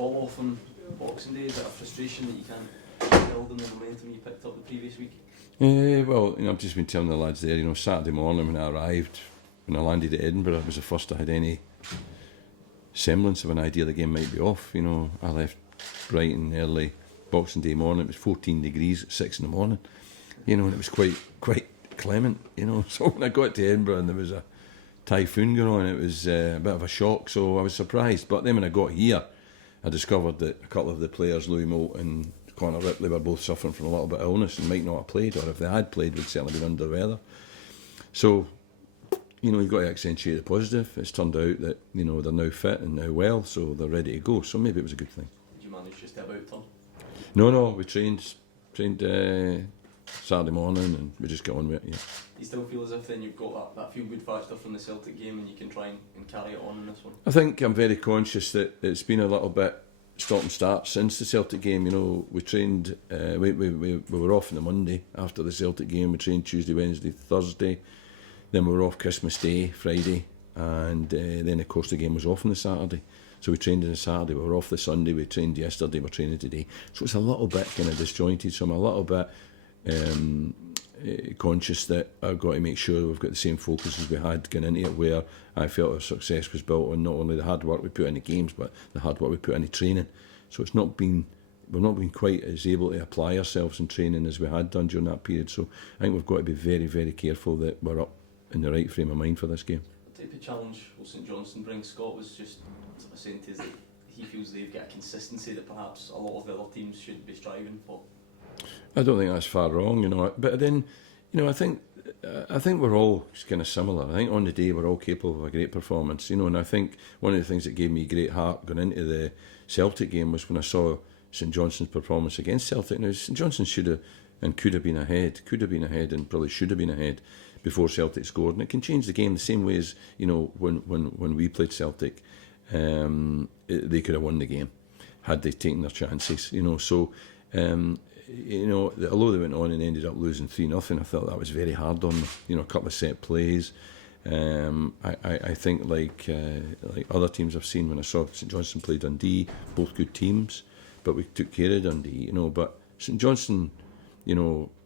call off on Boxing Day? Is that a frustration that you can't build on the momentum you picked up the previous week? Well, I've just been telling the lads there, Saturday morning when I arrived, when I landed at Edinburgh, it was the first I had any semblance of an idea the game might be off. I left Brighton early Boxing Day morning. It was 14 degrees at 6 in the morning, and it was quite clement, So when I got to Edinburgh and there was a typhoon going on, it was a bit of a shock, so I was surprised. But then when I got here, I discovered that a couple of the players, Louis Moult and Connor Ripley, were both suffering from a little bit of illness and might not have played, or if they had played, would certainly been under the weather. So, you've got to accentuate the positive. It's turned out that, they're now fit and now well, so they're ready to go. So maybe it was a good thing. Did you manage just to about turn? No, we trained Saturday morning and we just got on with it, yeah. Do you still feel as if then you've got that feel-good factor from the Celtic game and you can try and carry it on in this one? I think I'm very conscious that it's been a little bit stop and start since the Celtic game. We trained, we were off on the Monday after the Celtic game. We trained Tuesday, Wednesday, Thursday. Then we were off Christmas Day, Friday, and then of course the game was off on the Saturday. So we trained on the Saturday, we were off the Sunday, we trained yesterday, we're training today. So it's a little bit kind of disjointed, so I'm a little bit conscious that I've got to make sure we've got the same focus as we had going into it, where I felt our success was built on not only the hard work we put in the games, but the hard work we put in the training. So we've not been quite as able to apply ourselves in training as we had done during that period. So I think we've got to be very, very careful that we're up in the right frame of mind for this game. The type of challenge will St Johnstone bring? Scott was just sort of saying to us that he feels they've got a consistency that perhaps a lot of the other teams should be striving for. I don't think that's far wrong, But then, I think we're all kind of similar. I think on the day we're all capable of a great performance, And I think one of the things that gave me great heart going into the Celtic game was when I saw St Johnstone's performance against Celtic. Now, St Johnstone should have and could have been ahead, and probably should have been ahead before Celtic scored, and it can change the game the same way as when we played Celtic, they could have won the game had they taken their chances. So although they went on and ended up losing 3-0, I felt that was very hard on them. A couple of set plays. I think like other teams I've seen, when I saw St Johnstone play Dundee, both good teams, but we took care of Dundee. But St Johnstone,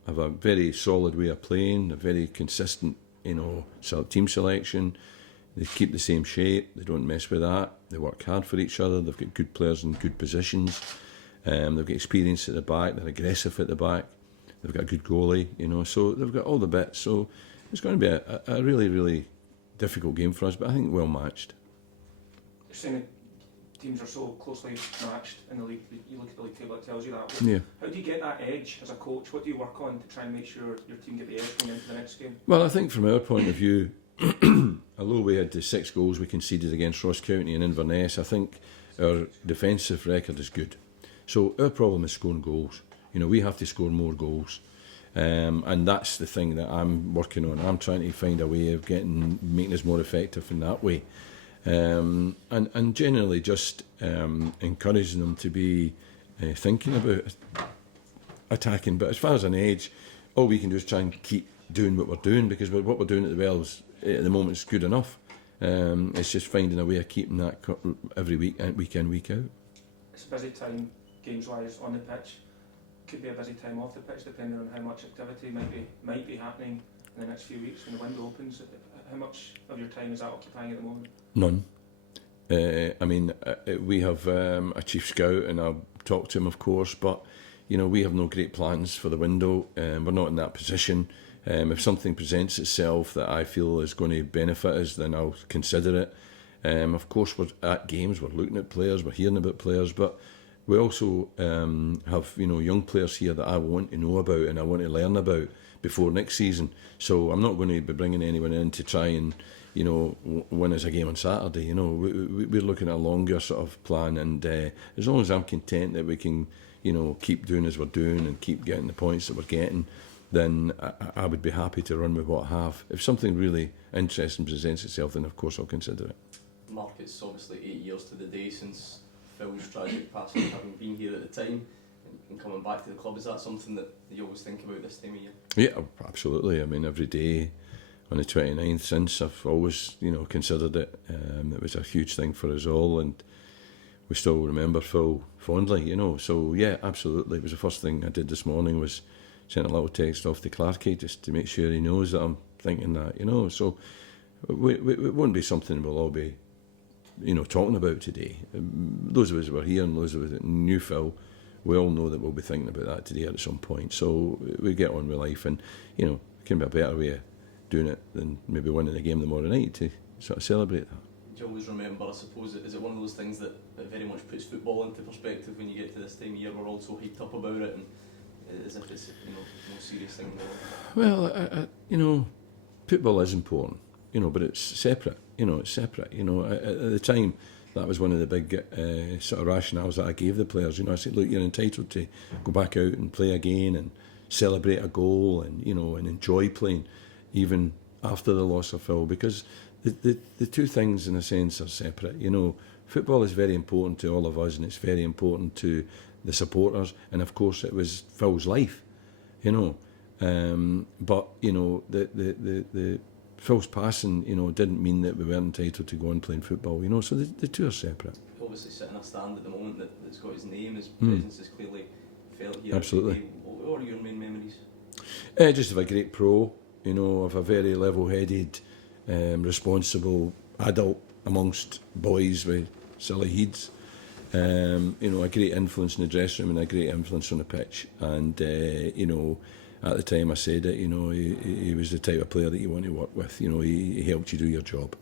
have a very solid way of playing, a very consistent, team selection. They keep the same shape. They don't mess with that. They work hard for each other. They've got good players in good positions. They've got experience at the back. They're aggressive at the back. They've got a good goalie, So they've got all the bits. So it's going to be a really, really difficult game for us, but I think well matched. You're saying that teams are so closely matched in the league. You look at the league table, it tells you that. Yeah. How do you get that edge as a coach? What do you work on to try and make sure your team get the edge going into the next game? Well, I think from our point of view, although we had the 6 goals we conceded against Ross County and Inverness, I think our defensive record is good. So our problem is scoring goals. We have to score more goals. And that's the thing that I'm working on. I'm trying to find a way of making us more effective in that way. And generally just encouraging them to be thinking about attacking. But as far as an edge, all we can do is try and keep doing what we're doing, because what we're doing at the Wells at the moment is good enough. It's just finding a way of keeping that every week in, week out. It's a busy time, games-wise, on the pitch. Could be a busy time off the pitch, depending on how much activity might be happening in the next few weeks when the window opens. How much of your time is that occupying at the moment? None. We have a chief scout, and I'll talk to him, of course, but we have no great plans for the window. We're not in that position. If something presents itself that I feel is going to benefit us, then I'll consider it. Of course, we're at games, we're looking at players, we're hearing about players, but we also have young players here that I want to know about and I want to learn about before next season. So I'm not going to be bringing anyone in to try and win us a game on Saturday. We're looking at a longer sort of plan, and as long as I'm content that we can keep doing as we're doing and keep getting the points that we're getting, then I would be happy to run with what I have. If something really interesting presents itself, then of course I'll consider it. Mark, it's obviously 8 years to the day since Phil's tragic passing, having been here at the time and coming back to the club. Is that something that you always think about this time of year? Yeah, absolutely. Every day on the 29th since, I've always considered it. It was a huge thing for us all, and we still remember Phil fondly, you know. So yeah, absolutely. It was the first thing I did this morning, was sent a little text off to Clarkey just to make sure he knows that I'm thinking that, you know. So it won't be something we'll all be, you know, talking about today. Those of us who were here and those of us that knew Phil, we all know that we'll be thinking about that today at some point. So we get on with life, and, you know, it can be a better way of doing it than maybe winning a game tomorrow night to sort of celebrate that. Do you always remember, I suppose, is it one of those things that very much puts football into perspective when you get to this time of year? We're all so hyped up about it, and as if it's, you know, the most serious thing in the world. Well, you know, football is important, you know, but it's separate. You know, it's separate. You know, at the time, that was one of the big sort of rationales that I gave the players. You know, I said, look, you're entitled to go back out and play again and celebrate a goal, and, you know, and enjoy playing even after the loss of Phil, because the two things in a sense are separate. You know, football is very important to all of us, and it's very important to the supporters, and of course it was Phil's life, you know. But, you know, the Phil's passing, you know, didn't mean that we weren't entitled to go on playing football, you know. So the two are separate. Obviously sitting in a stand at the moment that's got his name, his presence is clearly felt here. Absolutely. What are your main memories? Just of a great pro, you know, of a very level-headed, responsible adult amongst boys with silly heads. You know, a great influence in the dressing room and a great influence on the pitch. And, you know, at the time I said it, you know, he was the type of player that you want to work with. You know, he helped you do your job.